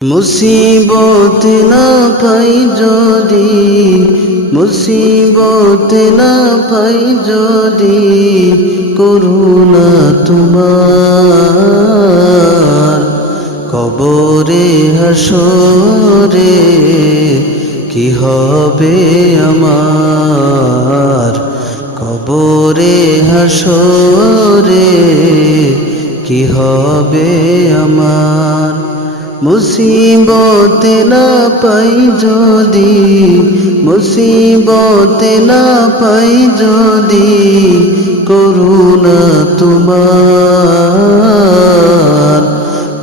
মুসিবত না পাই যদি, মুসিবত না পাই যদি, করুণা তোমার কবরে হাসরে কি হবে আমার, কবরে হাসরে কি হবে আমার। মুসিবত না পাই যদি, মুসিবত না পাই যদি, করুণা তোমার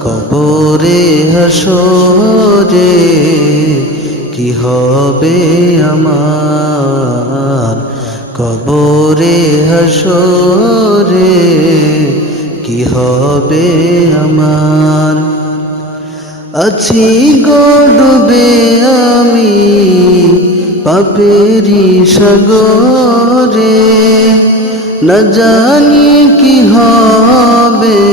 কবরে হাসরে কি হবে আমার, কবরে হাসরে কি হবে আমার। আছি গো ডুবে আমি পাপেরি সাগরে, না জানি কি হবে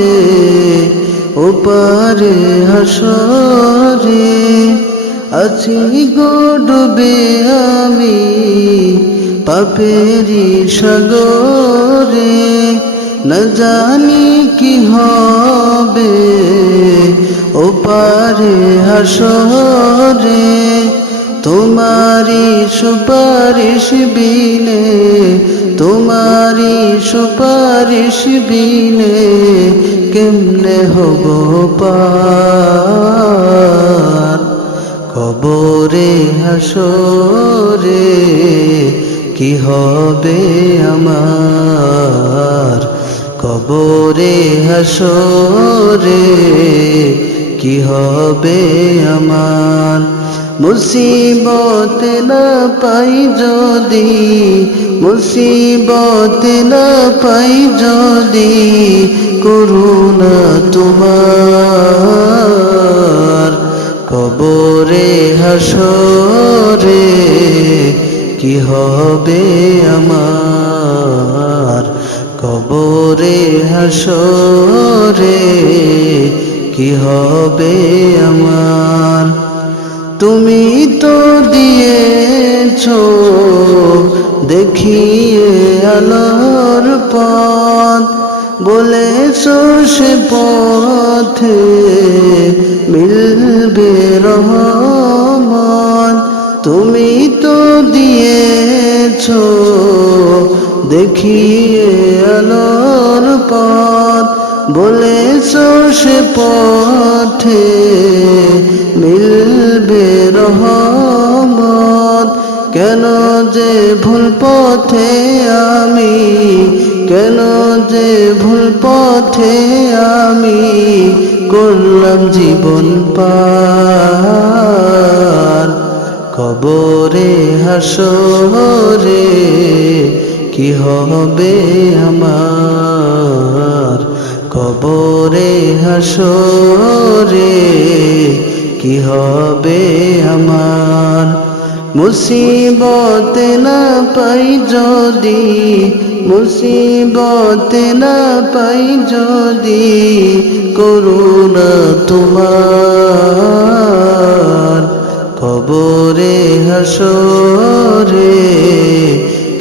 ওপারে হাসরে। আছি গো ডুবে আমি পাপেরি সাগরে, না জানি কি হবে ওপারে হাসরে। তোমারি সুপারিশ বিনে, তোমারি সুপারিশ বিনে কেমনে হব পার, কবরে হাসরে কি হবে আমার, কবরে হাসরে কি হবে আমার। মুসিবত না পাই যদি, মুসিবত না পাই যদি, করুণা তোমার কবরে হাসরে কি হবে আমার, কবরে হাসরে কি হবে আমার। তুমি তো দিয়েছো দেখিয়ে আলোর পথ, বলেছো সে পথে মিলবে রহমত। তুমি তো দিয়েছো দেখিয়ে আলোর পথ, বলেছো সে পথে মিলবে রহমত। কেন যে ভুল পথে আমি, কেন যে ভুল পথে আমি করলাম জীবন পার, কবরে হাসরে কি হবে আমার, কবরে হাসরে কি হবে আমার। মুসিবত না পাই যদি, মুসিবত না পাই যদি, করুণা তোমার কবরে হাসরে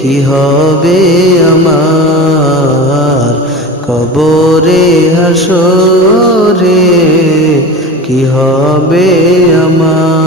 কি হবে আমার, কবরে হাসরে কি হবে আমার।